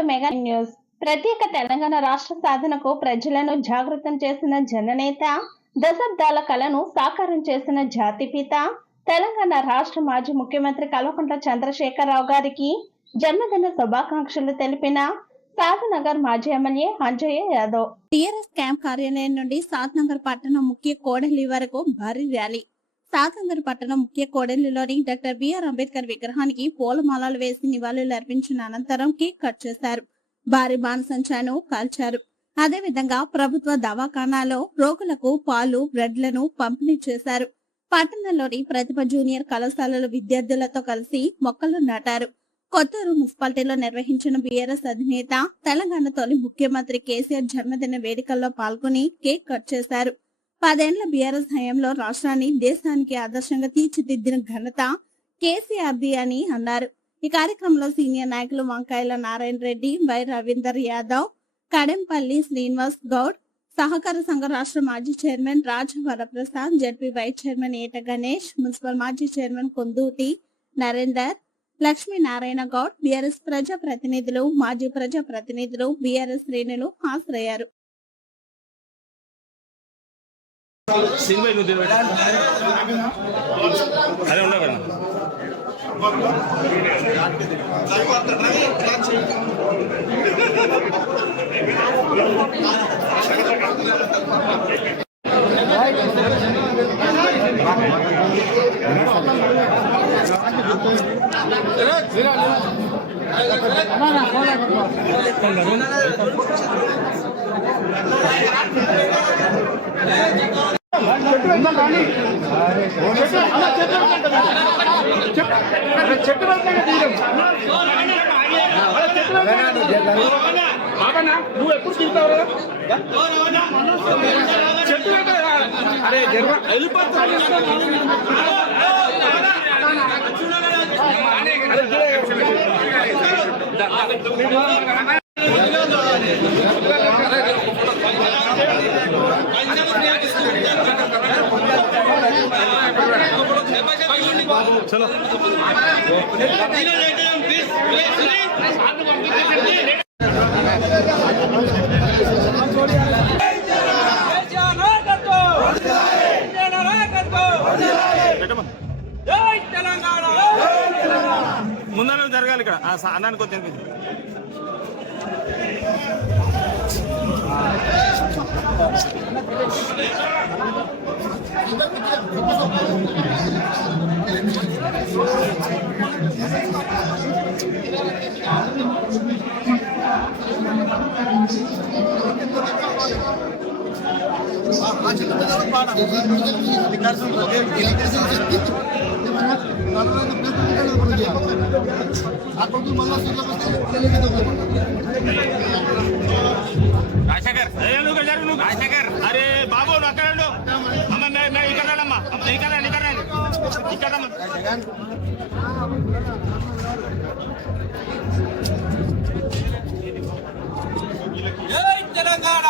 To mega news. ప్రత్యేక తెలంగాణ రాష్ట్ర సాధనకు ప్రజలను జాగృతం చేసిన జననేత, దశాబ్దాల కలను సాకారం చేసిన జాతిపిత, తెలంగాణ రాష్ట్ర మాజీ ముఖ్యమంత్రి కల్వకుంట్ల చంద్రశేఖరరావు గారికి జన్మదిన శుభాకాంక్షలు తెలిపిన సాద్నగర్ మాజీ MLA Anjaiah Yadav. TRS camp కార్యాలయం నుండి సాద్నగర్ పట్టణం ముఖ్య కోడలి వరకు భారీ ర్యాలీ. సాద్నగర్ పట్టణం ముఖ్య కోడలిలోని డాక్టర్ బిఆర్ అంబేద్కర్ విగ్రహానికి పూలమాలలు వేసి నివాళులు అర్పించిన అనంతరం కేక్ కట్ చేశారు. భారీ బాణసంచాను కాల్చారు. అదేవిధంగా ప్రభుత్వ దవాఖానాలో రోగులకు పాలు, బ్రెడ్లను పంపిణీ చేశారు. పట్టణంలోని ప్రతిభ జూనియర్ కళాశాలల విద్యార్థులతో కలిసి మొక్కలు నాటారు. కొత్తూరు మున్సిపాలిటీలో నిర్వహించిన బీఆర్ఎస్ అధినేత, తెలంగాణ తొలి ముఖ్యమంత్రి కేసీఆర్ జన్మదిన వేడుకల్లో పాల్గొని కేక్ కట్ చేశారు. 10 ఏళ్ల బీఆర్ఎస్ హయాంలో రాష్ట్రాన్ని, దేశానికి ఆదర్శంగా తీర్చిదిద్దిన ఘనత కేసీఆర్ది అని అన్నారు. ఈ కార్యక్రమంలో సీనియర్ నాయకులు వంకాయల నారాయణ రెడ్డి, వై రవీందర్ యాదవ్, కడెంపల్లి శ్రీనివాస్ గౌడ్, సహకార సంఘ రాష్ట్ర మాజీ చైర్మన్ రాజ వరప్రసాద్, జడ్పీ వైస్ చైర్మన్ ఏట గణేష్, మున్సిపల్ మాజీ చైర్మన్ కొందూటి నరేందర్, లక్ష్మీనారాయణ గౌడ్, బీఆర్ఎస్ ప్రజా ప్రతినిధులు, మాజీ ప్రజా ప్రతినిధులు, బీఆర్ఎస్ శ్రేణులు హాజరయ్యారు. నువ్వు ఎప్పుడు తింటావు చెట్టు అరే వెళ్ళిపోతావు. चलो ముందర జరగాలి ఇక్కడ అన్నానికి వచ్చి రాజశేఖర్ అరే బాబు అక్కడ ఇక్కడమ్మా ఇక్కడ తెలంగాణ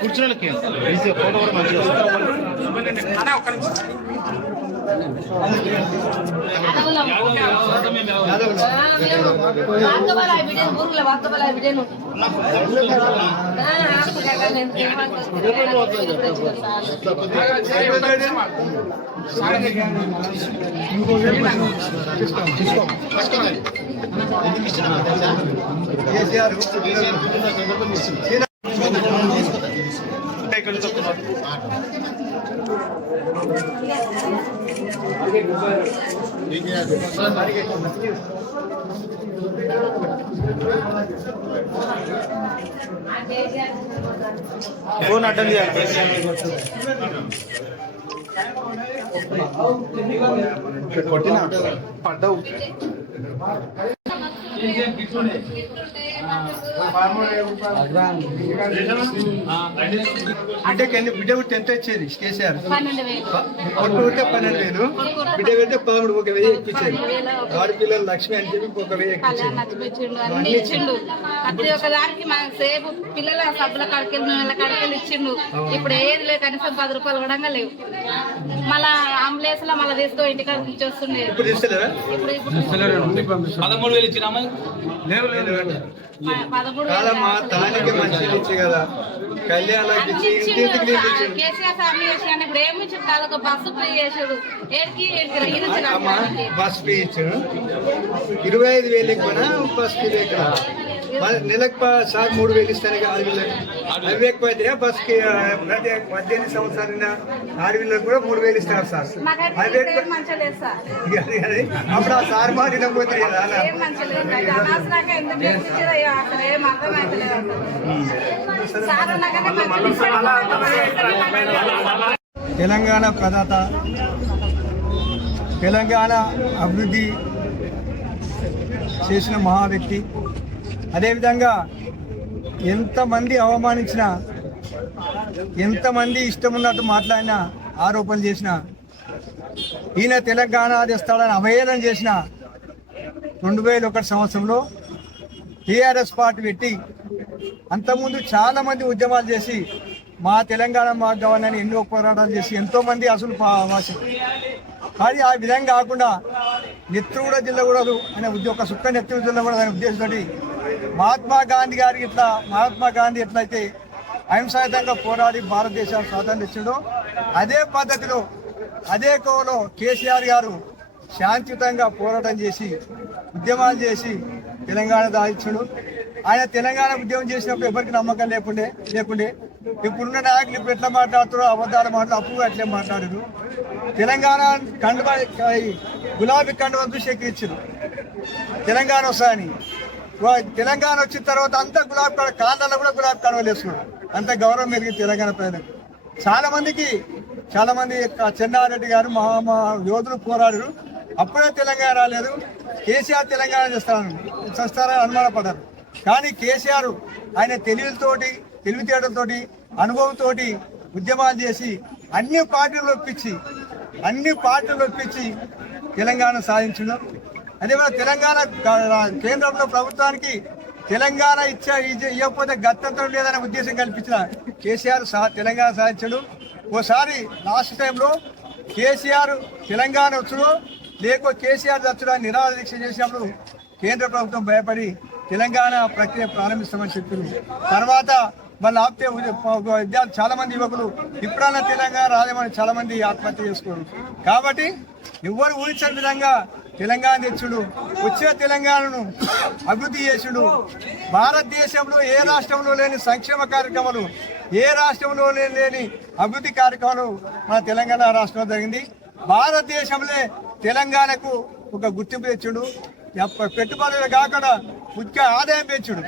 కూర్చున్నకి ఫోటో కూడా మంచిగా ఫోన్ అటెండ్ చేయాలి. కొట్టినా పడ్డావు. బిడ్డ ఎంత వచ్చేది కేసీఆర్? కొట్టు ఉంటే 12,000, బిడ్డ పెడితే 13 1,000 ఎక్కించేది. ఆడపిల్లలు లక్ష్మి అని చెప్పి 1,000 ఇచ్చిండు. ప్రతి ఒక్కదానికి మన సేపు పిల్లల సబ్బుల కడికెళ్ళి ఇచ్చిండు. ఇప్పుడు ఏది లేదు, కనీసం 10 రూపాయలు కూడా లేవు. మళ్ళా అంబులెన్స్ లో మళ్ళీ తీసుకో ఇంటికాడ ఇచ్చేస్తుండే. ఇప్పుడు 13,000 ఇచ్చినామా? కాదమ్మా, తలానికి మంచిగా ఇచ్చి కదా, కళ్యాణానికి కేసీఆర్ సార్ చేసిన ఇప్పుడు ఏమి ఇచ్చిండు? ఒక బస్సు ఫ్రీ చేసాడు. బస్ ఫీ ఇచ్చాడు. 25,000 ఎక్కువనా బస్ ఫీ ఎక్కడ? నెలకు సార్ 3,000 ఇస్తాను. అవి ఎక్కువైతే బస్ కి ప్రతి 18 సంవత్సరాల ఆడపిల్లలకు కూడా 3,000 ఇస్తారు సార్. అప్పుడు ఆ సార్ మారినపోతే తెలంగాణ ప్రదాత, తెలంగాణ అభివృద్ధి చేసిన మహా వ్యక్తి. అదేవిధంగా ఎంతమంది అవమానించినా, ఎంతమంది ఇష్టం ఉన్నట్టు మాట్లాడినా, ఆరోపణలు చేసినా, ఈయన తెలంగాణ తెస్తాడని అవహేళన చేసిన 2001 సంవత్సరంలో టీఆర్ఎస్ పార్టీ పెట్టి, అంతకుముందు చాలామంది ఉద్యమాలు చేసి మా తెలంగాణ మాకు కావాలని ఎన్నో పోరాటాలు చేసి ఎంతోమంది అసలు కానీ ఆ విధంగా కాకుండా నెత్తుగూడ జిల్లా కూడా అనే ఒక సుక్క నెత్తుగూడ జిల్లా కూడా అనే ఉద్దేశంతో మహాత్మా గాంధీ ఎట్లయితే అహింసాయుతంగా పోరాడి భారతదేశానికి స్వాతంత్రం ఇచ్చిండో, అదే పద్ధతిలో అదే కోవలో కేసీఆర్ గారు శాంతియుతంగా పోరాటం చేసి ఉద్యమాలు చేసి తెలంగాణ దాయించాడు. ఆయన తెలంగాణ ఉద్యమం చేసినప్పుడు ఎవరికి నమ్మకం లేకుండే. ఇప్పుడున్న నాయకులు ఇప్పుడు ఎట్లా మాట్లాడుతారో అబద్ధాలు అప్పుగా అట్లే మాట్లాడారు. తెలంగాణ గులాబీ కండువా చూసి ఎక్కించారు తెలంగాణ వస్తాయని. తెలంగాణ వచ్చిన తర్వాత అంతా గులాబీ కాళ్ళల్లో కూడా గులాబీ కండువలు వేసుకున్నారు. అంత గౌరవం పెరిగింది తెలంగాణ ప్రజలకు. చాలా మంది చెన్నారెడ్డి గారు మహా యోధులు పోరాడారు. అప్పుడే తెలంగాణ రాలేదు. కేసీఆర్ తెలంగాణ చేస్తారని అనుమానపడ్డారు. కానీ కేసీఆర్ ఆయన తెలివితేటలతోటి అనుభవంతో ఉద్యమాలు చేసి అన్ని పార్టీలు ఒప్పించి తెలంగాణ సాధించడం. అదేవిధంగా తెలంగాణ కేంద్రంలో ప్రభుత్వానికి తెలంగాణ ఇవ్వకపోతే గత్యంతరం లేదనే ఉద్దేశం కల్పించిన కేసీఆర్ తెలంగాణ సాధించడు. ఓసారి లాస్ట్ టైంలో కేసీఆర్ తెలంగాణ వచ్చుడు లేకో కేసీఆర్ చచ్చడానికి నిరాహార దీక్ష చేసినప్పుడు కేంద్ర ప్రభుత్వం భయపడి తెలంగాణ ప్రక్రియ ప్రారంభిస్తామని చెప్పారు. తర్వాత మళ్ళీ ఆపితే విద్యార్థులు చాలా మంది యువకులు ఇప్పుడన్నా తెలంగాణ రాదేమని చాలా మంది ఆత్మహత్య చేసుకోరు. కాబట్టి ఎవరు ఊహించని విధంగా తెలంగాణ తెచ్చుడు, వచ్చే తెలంగాణను అభివృద్ధి చేసుడు. భారతదేశంలో ఏ రాష్ట్రంలో లేని సంక్షేమ కార్యక్రమాలు, ఏ రాష్ట్రంలో లేని అభివృద్ధి కార్యక్రమాలు మన తెలంగాణ రాష్ట్రంలో జరిగింది. భారతదేశంలో తెలంగాణకు ఒక గుర్తింపు తెచ్చుడు, పెట్టుబడులు కాకుండా ముఖ్య ఆదాయం పెంచుడు,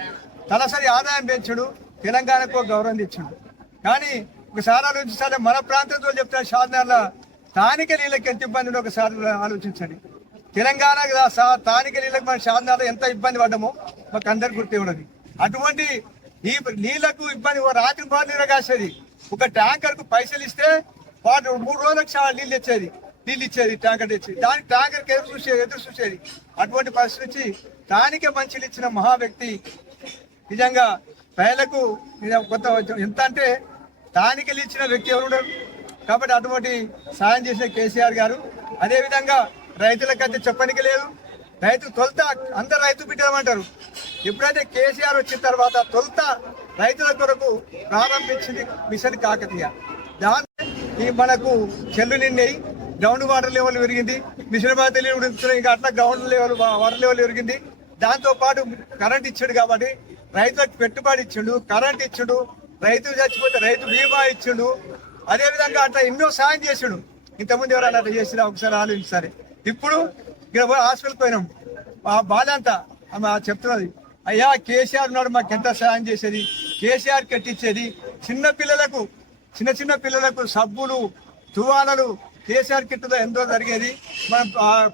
తలసరి ఆదాయం పెంచుడు, తెలంగాణకు గౌరవం తెచ్చుడు. కానీ ఒకసారి ఆలోచించాలి, మన ప్రాంతంతో చెప్తారు షాద్నగర్లో స్థానిక నీళ్ళకి ఎంత ఇబ్బంది ఒకసారి ఆలోచించండి. తెలంగాణ స్థానిక నీళ్ళకి మన షాద్నగర్లో ఎంత ఇబ్బంది పడ్డామో మాకు అందరికి గుర్తే ఉన్నది. అటువంటి ఈ నీళ్లకు ఇబ్బంది రాత్రి బాగా నీరు కాసేది. ఒక ట్యాంకర్కు పైసలు ఇస్తే వాడు 3 రోజులకు నీళ్ళు ఇచ్చేది ట్యాంకర్ తెచ్చేది. దానికి ట్యాంకర్కి ఎదురు చూసేది. అటువంటి పరిస్థితి నుంచి స్థానిక మంచిలు ఇచ్చిన మహా వ్యక్తి. నిజంగా ప్రజలకు కొత్త ఎంత అంటే స్థానికలు ఇచ్చిన వ్యక్తి ఎవరు ఉండరు. కాబట్టి అటువంటి సాయం చేసిన కేసీఆర్ గారు. అదేవిధంగా రైతులకైతే చెప్పనికి లేదు. రైతు తొలుత అందరు రైతు బిడ్డమంటారు. ఎప్పుడైతే కేసీఆర్ వచ్చిన తర్వాత తొలుత రైతుల కొరకు ప్రారంభించింది మిషన్ కాకతీయ. దాని మనకు చెల్లు నిండి గ్రౌండ్ వాటర్ లెవెల్ పెరిగింది, మిషన్ బాధ్యతలు ఉడుకుతున్నాయి. ఇంకా అట్లా గ్రౌండ్ లెవెల్ వాటర్ లెవెల్ పెరిగింది. దాంతో పాటు కరెంట్ ఇచ్చాడు. కాబట్టి రైతులకు పెట్టుబడి ఇచ్చిండు, కరెంట్ ఇచ్చిండు, రైతులు చచ్చిపోతే రైతు బీమా ఇచ్చిండు. అదేవిధంగా అట్లా ఎన్నో సాయం చేసాడు. ఇంతకుముందు ఎవరైనా అట్లా చేసినా ఒకసారి ఆలోచించాలి. ఇప్పుడు ఇక్కడ హాస్పిటల్కి పోయినాం, ఆ బాధ అంతా ఆమె చెప్తున్నది, అయ్యా కేసీఆర్ ఉన్నాడు, మాకు ఎంత సాయం చేసేది, కేసీఆర్ కట్టించేది. చిన్న పిల్లలకు సబ్బులు, తువాలలు కేసీఆర్ కిట్టులో ఎంతో జరిగేది. మనం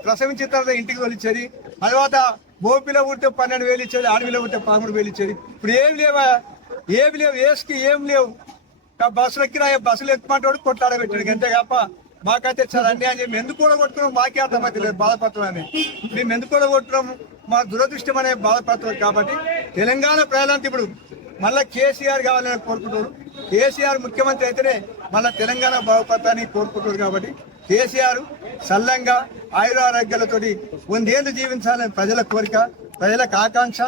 ప్రసవించిన తర్వాత ఇంటికి తోలిచ్చేది. తర్వాత బోపిలో ఉంటే 12,000 ఇచ్చేది, ఆడవిలో ఉంటే 13,000 ఇచ్చేది. ఇప్పుడు ఏమి లేవు, ఏసుకి ఏం లేవు. బస్సులు ఎక్కినా బస్సులు ఎక్కమంటాడు కొట్లాడబెట్టాడు. అంతే కాప మాకైతే చాలా అన్యాయం చెప్పి ఎందుకు కూడా కొట్టుకున్నాం మాకే అర్థమైతే లేదు. బాధపడుతున్నామని మేము ఎందుకు కూడా కొట్టున్నాం, మా దురదృష్టం అనే బాధపడుతున్నాం. కాబట్టి తెలంగాణ ప్రజలంతా ఇప్పుడు మళ్ళీ కేసీఆర్ కావాలని కోరుకుంటారు. కేసీఆర్ ముఖ్యమంత్రి అయితేనే మళ్ళీ తెలంగాణ బాగుపడతానని కోరుకుంటారు. కాబట్టి కేసీఆర్ సల్లంగా ఆయురారోగ్యాలతో 100 ఏళ్ళు జీవించాలని ప్రజల కోరిక, ప్రజలకు ఆకాంక్ష.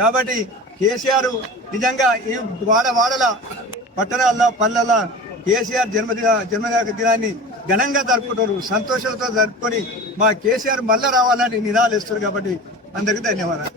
కాబట్టి కేసీఆర్ నిజంగా ఈ వాడల పట్టణాల్లో పల్లెల్లో కేసీఆర్ జన్మదినాన్ని ఘనంగా జరుపుకుంటారు. సంతోషాలతో జరుపుకొని మా కేసీఆర్ మళ్ళీ రావాలని నినాదాలు ఇస్తారు. కాబట్టి అందరికీ ధన్యవాదాలు.